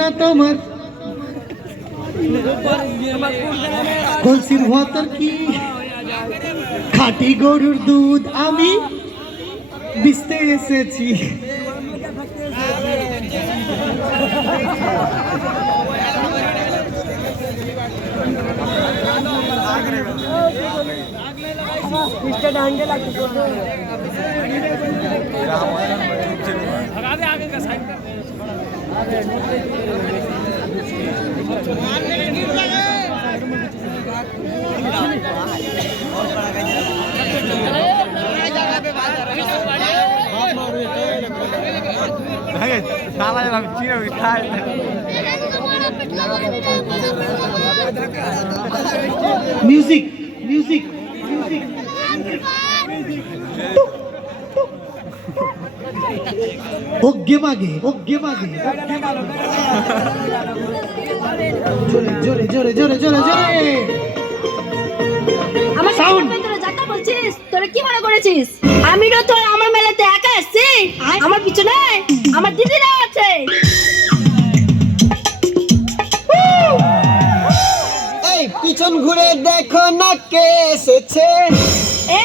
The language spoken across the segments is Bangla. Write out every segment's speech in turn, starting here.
না তোমার কলসির ভেতর কি খাঁটি গরুর দুধ আমি বিস্তে এসেছি। মিউজিক মিউজিক মিউজিক ওগে মাগে জোরে জোরে জোরে জোরে জোরে জোরে আমার সাউন্ড তোরা যাতা বলছিস, তোরা কি মনে করেছিস আমি তো তোর আমার মেলাতে একা আসছি? আমার পিছনে আমার দিদিরা আছে। এই পিছন ঘুরে দেখো না কে এসেছে।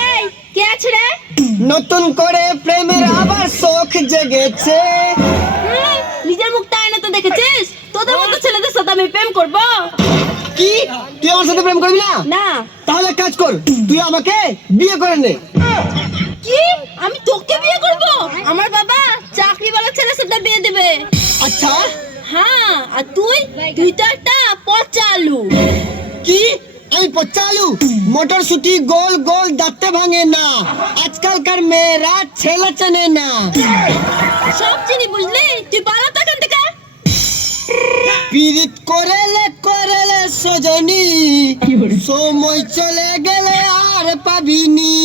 এই কে আছে রে? নতুন করে প্রেমের আবার শখ জেগেছে। নিজের মুখটা আয়নাতে দেখেছিস? তোদের মতো ছেলেদের সাথে আমি প্রেম করব? কি তুই আমার সাথে প্রেম করবি না? না। তাহলে কাজ কর, তুই আমাকে বিয়ে করে নে। কি আমি তোকে বিয়ে করব? আমার বাবা চাকরিওয়ালা ছেলের সাথে বিয়ে দেবে। আচ্ছা হ্যাঁ, আর তুই তো একটা পচা আলু। কি আমি পচা আলু? মটরশুটি গোল গোল দাঁতে ভাঙে না, আজকালকার মেয়েরা ছেলে চেনে না। সব চিনি বুঝলি, তুই পালা তো এখান থেকে। পীড়িত করেলে সজনী, সময় চলে গেলে আর পাবিনি।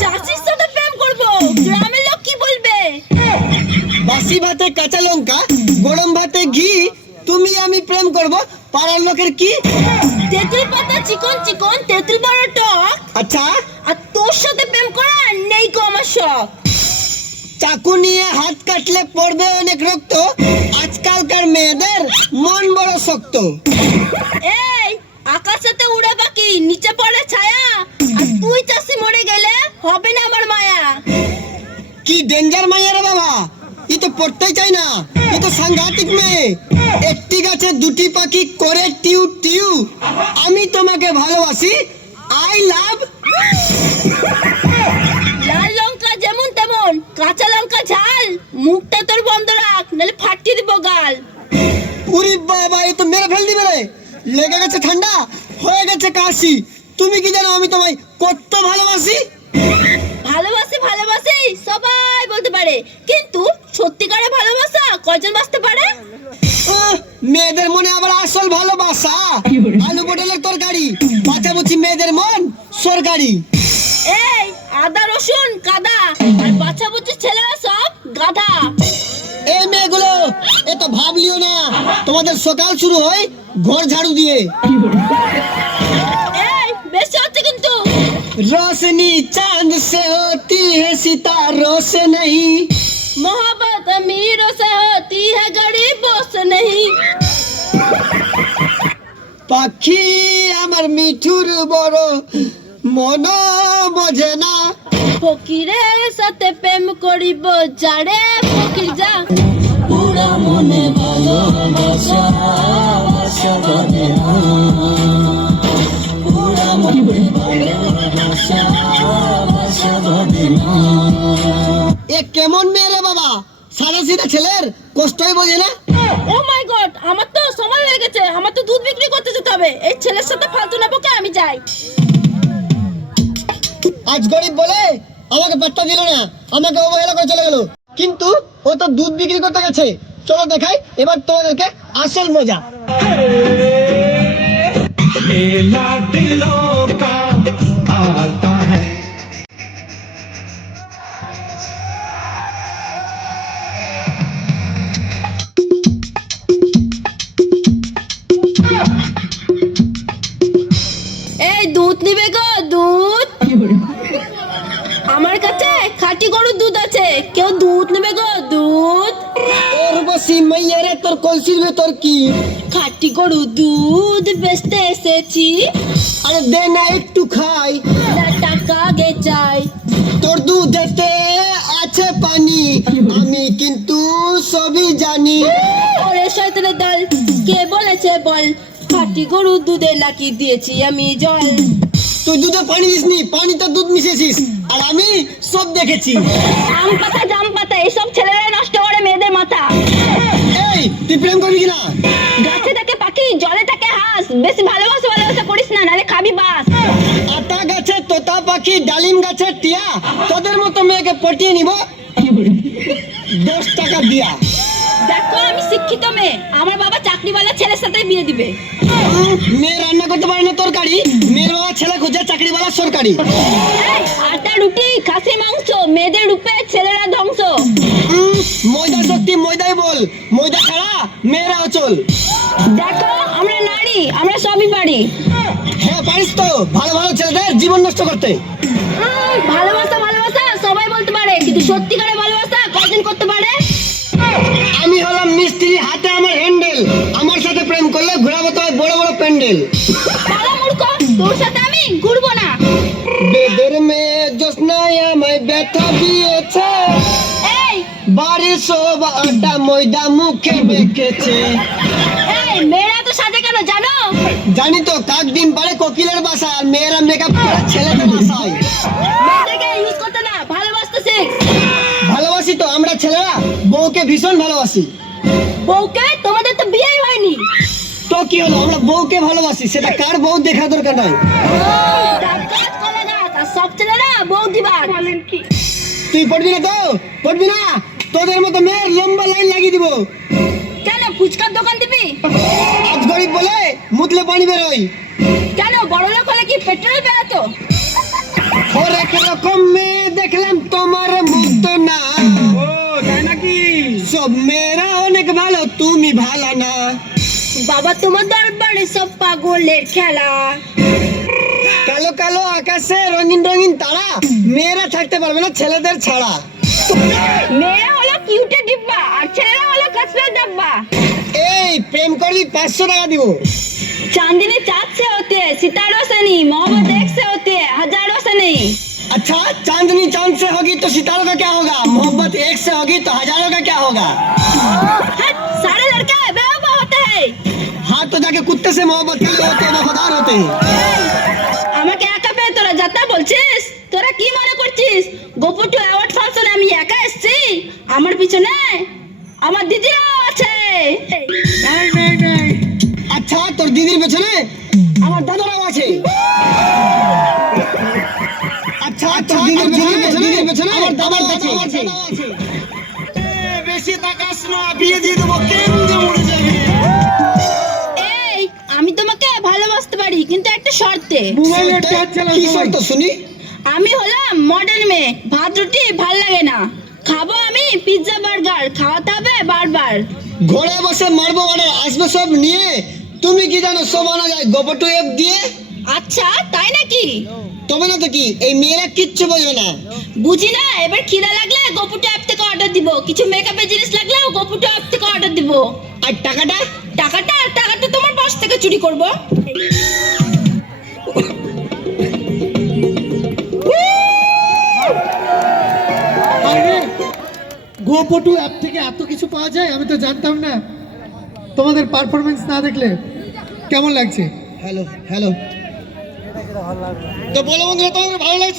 চাষির সাথে প্রেম করব, গ্রামের লোক কি বলবে? বাসি ভাতে কাঁচা লঙ্কা, গরম ভাতে ঘি, তুমি আমি প্রেম করব, পাড়ার লোকের কি? তেঁতুল পাতা চিকন চিকন, তেঁতুল বড় টক। আচ্ছা আর তোর সাথে প্রেম করা নেই কো আমার শখ। চাকু নিয়ে হাত কাটলে পড়বে অনেক রক্ত, আজকালকার মেয়েদের মন বড় শক্ত। এই আকাশেতে উড়ে পাখি, নিচে পড়ে ছায়া, আর তুই চাষি মরে গেলে হবে না আমার মায়া। কি ডেঞ্জার মাইয়া রে বাবা, ই তো পড়তেই চাই না, ই তো সাংঘাতিক মেয়ে। একটি গাছে দুটি পাখি করে টিউ টিউ, আমি তোমাকে ভালোবাসি, আই লাভ। লাল লঙ্কা যেমন তেমন, কাঁচা লঙ্কা ঝাল, মুখটা তোর বন্ধ রাখ, নাহলে ফাটিয়ে দিব গাল। উরি বাবা, এ তো মেরে ফেল দিবে রে। লেগে গেছে ঠান্ডা, হয়ে গেছে কাশি, তুমি কি জানো আমি তোমায় কত ভালোবাসি? ভালোবাসি ভালোবাসি সবাই বলতে পারে, কিন্তু সত্যিকারের ভালোবাসা কয়জন বাঁচতে পারে? মেয়েদের মনে আবার আসল ভালোবাসা আলু পটলের তরকারি, বাঁচাবুচি মেয়েদের মন সরকারি। এই আদা রসুন কাদা, আর বাচ্চাবুচ্চি ছেলেরা সব গাধা। এই মেয়েগুলো এ তো ভাবলিও না, তোমাদের সকাল শুরু হয় ঘর ঝাড়ু দিয়ে। এই বেশি হচ্ছে কিন্তু। रोशनी चांद से होती है सितारों से नहीं, मोहब्बत अमीरों से होती है गरीबों से नहीं। পাখি আমার মিঠুর বড় মন বোঝে না, ফকিরের সাথে প্রেম করিব যারে ফকির যা। পুরা মনে ভালোবাসা বাসা বাঁধে না, পুরা মনে ভালোবাসা বাসা বাঁধে না। এ কেমন মেয়ে রে বাবা, সাদা সিধা ছেলের কষ্টই বোঝে না। ও মাই গড, আমার তো সময় হয়ে গেছে, আমার তো দুধ বিক্রি করতে যেতে হবে। এই ছেলের সাথে ফালতু না বকে আমি যাই। আজ গরিব বলে আমাকে পাত্তা দিল না, আমাকে অবহেলা করে চলে গেল, কিন্তু ও তো দুধ বিক্রি করতে গেছে। চলো দেখাই এবার তোমাদেরকে আসল মজা। मेला दिलों का आता है। এই দুধ নিবে গো, দুধ। আমার কাছে খাঁটি গরুর দুধ আছে, কেউ দুধ নেবে গো, দুধ। ওর বসি মাইয়ারে তোর কলসির ভেতর কি? খাঁটি গরু দুধ বেচতে এসেছি, আরে দে না একটু খাই। না টাকা গে চাই। তোর দুধেতে আছে পানি, আমি কিন্তু সবই জানি। ওরে শয়তানের দল, কে বলেছে বল, খাঁটি গরু দুধে লাকি দিয়েছি আমি জল। তুই দুধে পানি দিসনি, পানিতে দুধ মিশিয়েছিস, আর আমি সব দেখেছি। আম পাতা জাম পাতা এসব ছেলেরাই নষ্ট করে মেয়েদের মাথা। এই তুই প্রেম করবি কিনা? গাছে থাকে পাখি জলে থাকে হাঁস, বেশি ভালোবাসা ভালোবাসা করিস না, নালে খাবি বাস। আতা গাছে তোতা পাখি, ডালিম গাছে টিয়া, তোদের মতো মেয়েকে পটিয়ে নিব 10 টাকা দিয়া। দেখো আমি শিক্ষিত মেয়ে, আমার বাবা চাকরিওয়ালা ছেলের সাথে বিয়ে দিবে। মেয়ে রান্না করতে পারে না তরকারি, মেয়ের বাবা ছেলে খুঁজে চাকরিওয়ালা সরকারি। এই, আটা রুটি খাসি মাংস, মেয়েদের রূপে ছেলেরা ধ্বংস। ময়দা শক্তি ময়দাই বল, ময়দা ছাড়া মেয়েরা অচল। দেখো আমরা নারী, আমরা সবই পারি। হ্যাঁ পারিস তো ভালো ভালো ছেলেদের জীবন নষ্ট করতে। ভালোবাসা ভালোবাসা সবাই বলতে পারে, কিন্তু সত্যিকারে ভালোবাসা কয়জন করতে পারে? আমি হলাম মিস্ত্রি, হাতে আমার হ্যান্ডেল, আমার সাথে প্রেম করলে ঘোরাবো তো বড় বড় প্যান্ডেল। পালা মূর্খ, তোর সাথে আমি ঘুরবো না। বেদের মেয়ে জোসনায় আমায় ব্যথা দিয়েছে, এই বাড়ির সব আটা ময়দা মুখে বেঁকেছে। এই মেয়েরা তো সাজে কেন জানো? জানি তো, কাক ডিম পারে কোকিলের বাসা, আর মেয়েরা মেকআপ করে ছেলেদের বাসায়। মেয়েদেরকে ইউজ করতে না, ভালোবাসতে শেখ। ভালোবাসি তো আমরা ছেলেরা, বউকে ভীষণ ভালোবাসি। বউকে? তোমাদের তো বিয়েই হয়নি। তো কি হলো, আমরা বউকে ভালোবাসি, সেটা কার বউ দেখা দরকার নাই। ডাব গাছ, কলা গাছ, আর সব ছেলেরা বউ দিবার। বলেন কি? তুই পড়বি না তো? পড়বি না, তোদের মতো মেয়ের লম্বা লাইন লাগিয়ে দিব। কেন ফুচকার দোকান দিবি? আজ গরিব বলে মুতলে পানি বেরোয়। কেন বড় লোক হলে কি পেট্রোল বেরোতো? হরেক রকম মেয়ে দেখলাম তোমার মতো না। সব মেয়েরা অনেক ভালো, তুমি ভালো না। বাবা তোমার দরবারে সব পাগলের খেলা। কালো কালো আকাশে রঙিন রঙিন তারা, মেয়েরা থাকতে পারবে না ছেলেদের ছাড়া। মেয়েরা হলো কিউটের ডিব্বা, আর ছেলেরা হলো কাঁচরার ডাব্বা। এই প্রেম করবি 500 টাকা দিব। चांदनी चाँद से होते हैं, सितारों से नहीं, मोहब्बत एक से होती है, हजारों से नहीं। अच्छा चांदनी चांद से होगी तो सितारों का क्या होगा, मोहब्बत एक से होगी तो हजारों का क्या होगा। हट, सारे लड़के बेवफा होते हैं। हाँ तो जाके कुत्ते से मोहब्बत कर होते हैं, वफादार होते हैं। আমাকে একা পেয়ে তোরা যাতা বলছিস? তোরা কি মনে করছিস গোপুটু অ্যাওয়ার্ড ফাংশনে আমি একা এসেছি? আমার পিছনে আমার দিদিরাও আছে। আচ্ছা তোর দিদির পেছনে আমার দাদারাও আছে। আচ্ছা তোর দিদির পেছনে আমার দাদার আছে। বেশি তাকাস না, বিয়ে দিয়ে দেবো, কেন্দ্রে মরে যাবে। এই আমি তোমাকে ভালোবাসতে পারি, কিন্তু একটা শর্তে। কি শর্ত শুনি? আমি হলাম মডার্ন মেয়ে, ভাত রুটি ভাল লাগে না, খাবো আমি পিৎজা বার্গার, খাওয়াতে হবে বারবার। ঘোড়া বসে মারবো অর্ডার, আসবে সব নিয়ে। তুমি কি জানো সব আনা যায় গোপটু অ্যাপ দিয়ে? আচ্ছা তাই নাকি? তবে না তো কি, এই মেয়েরা কিচ্ছু বোঝে না। বুঝি না, এবার খিদা লাগলে গোপুটু অ্যাপ থেকে অর্ডার দিব, কিছু মেকআপের জিনিস লাগলেও গোপুটু অ্যাপ থেকে অর্ডার দিব। আর টাকাটা? টাকাটা তোমার বাস থেকে চুরি করব। গোপটু অ্যাপ থেকে এত কিছু পাওয়া যায়, আমি তো জানতাম না। তোমাদের পারফরমেন্স না দেখলে কেমন লাগছে? হ্যালো হ্যালো, তো বলো বন্ধুরা তোমাদের ভালো লাগছে?